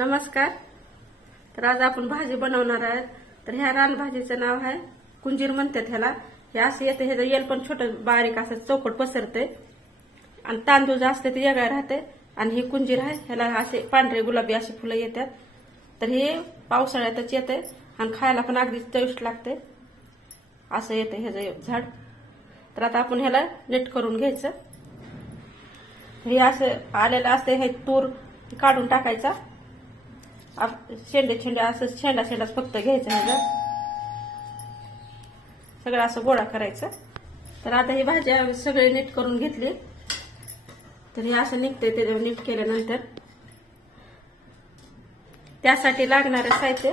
नमस्कार. तर आज आपण भाजी बनवणार आहोत. तर ह्या रानभाजीचं नाव आहे कुंजीर म्हणतात ह्याला. हे असं येते, ह्याचं येल पण छोटं बारीक असं चौकट पसरते आणि तांदूळ जे असते ते वेगळं राहते. आणि ही कुंजीर आहे, ह्याला असे पांढरे गुलाबी अशी फुलं येतात. तर हे पावसाळ्यातच येते आणि खायला पण अगदी चविष्ट लागते. असं येते ह्याचं झाड. तर आता आपण ह्याला नीट करून घ्यायचं. हे असं आलेलं असते, हे तूर काढून टाकायचा. शेंडे शेंडे असं शेंडा फक्त घ्यायचं. ह्याचं सगळं असं गोळा करायचं. तर आता ही भाजी सगळी नीट करून घेतली. तर हे असं निघतंय. ते नीट केल्यानंतर त्यासाठी लागणारं साहित्य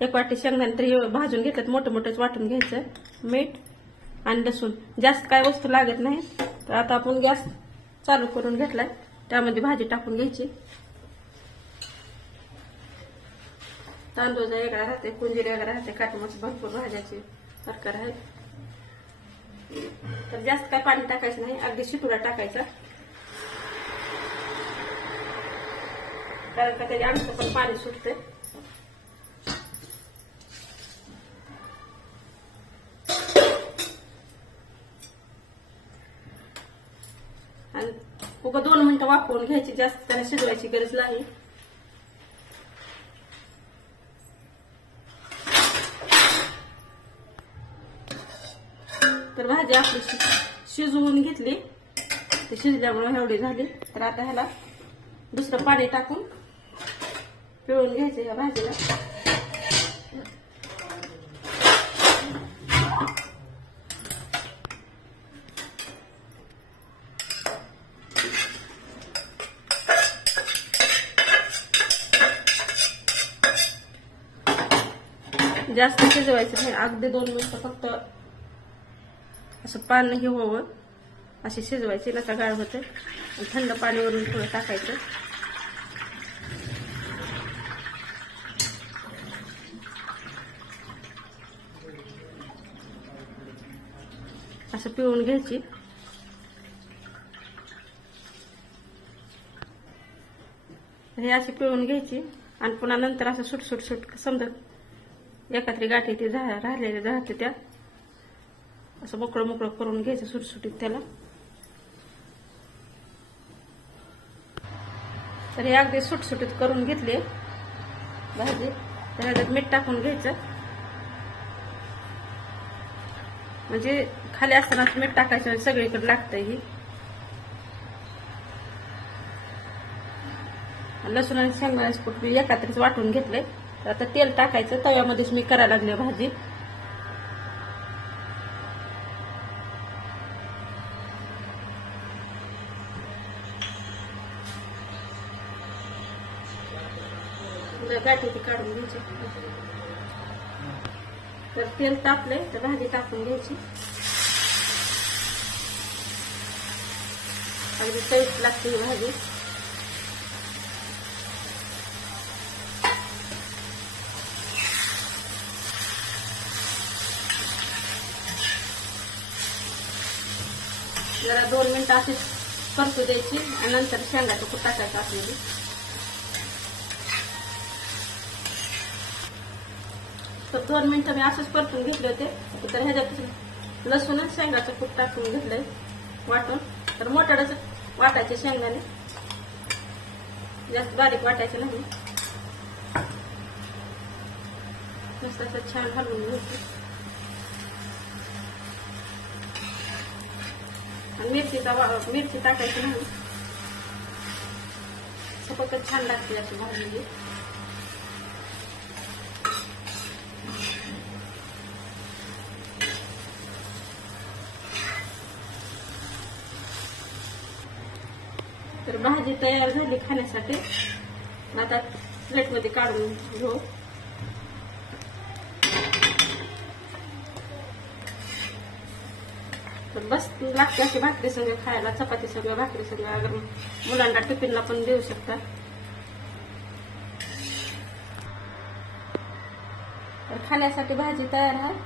1 वाटी शेंगदाणे तरी भाजून घेतलं, मोठं मोठंच वाटून घ्यायचं. मीठ आणि लसूण, जास्त काय वस्तू लागत नाही. तर आता आपण गॅस चालू करून घेतलाय, त्यामध्ये भाजी टाकून घ्यायची. तांदूळ वेगळा राहते, कुंजीर वेगळा राहते, काटमच भरपूर भाज्याची प्रकार आहेत. तर जास्त काय पाणी टाकायचं नाही, अगदी शिटूला टाकायचा. कारण का त्याच्या अंगाचं पण पाणी सुटते. आणि उगा 2 मिनिटं वाफवून घ्यायची, जास्त त्याला शिजवायची गरज नाही. तर भाजी आपली शिजवून घेतली, ते शिजल्यामुळे एवढी झाली. तर आता ह्याला दुसरं पाणी टाकून पिळून घ्यायचं या भाजीला. जास्त शिजवायचं नाही, अगदी 2 मिनिटं फक्त असं पाणी हे व्हावं अशी शिजवायची. नका गाळ होते. थंड पाणी वरून थोडं टाकायचं. असं पिळून घ्यायची. हे अशी पिळून घ्यायची आणि पुन्हा नंतर असं सुट समजा एकात्री गाठी ते राहिलेले राहते त्या असं मोकळं करून घ्यायचं सुटसुटीत त्याला. तर हे अगदी सुटसुटीत करून घेतले भाजी. तर ह्याच्यात मीठ टाकून घ्यायचं, म्हणजे खाली असताना मीठ टाकायचं, सगळीकडे लागतंय. ही लसूण आणि शेंगदाण्याचे कूट मी एकात्रीच वाटून घेतले. तर आता तेल टाकायचं. तव्यामध्येच मी करायला लागले भाजी. गाठी ती काढून घ्यायची. तर तेल तापले तर भाजी टाकून घ्यायची. अगदी चविष्ट लागते ही भाजी. जरा 2 मिनिटं अशीच परतू द्यायची आणि नंतर शेंगाचं कूट टाकायचं असलेली. तर 2 मिनिटं मी असंच परतून घेतले होते. तर ह्याच्यात लसूण आणि शेंगाचं कूट टाकून घेतलंय वाटून. तर मोठ्याच वाटायचे शेंगाने, जास्त बारीक वाटायचे नाही. मस्त असं छान हलवून घ्यायचं. आणि मिरची टाकायची नाही. सपकच छान लागते अशी भाजी. तर भाजी तयार झाली खाण्यासाठी. आता प्लेटमध्ये काढून घेऊ. तर बस लागते अशी भाकरी सगळं खायला, चपाती सगळं, भाकरी सगळं. अगर मुलांना टिफिनला पण देऊ शकता. तर खाण्यासाठी भाजी तयार आहे.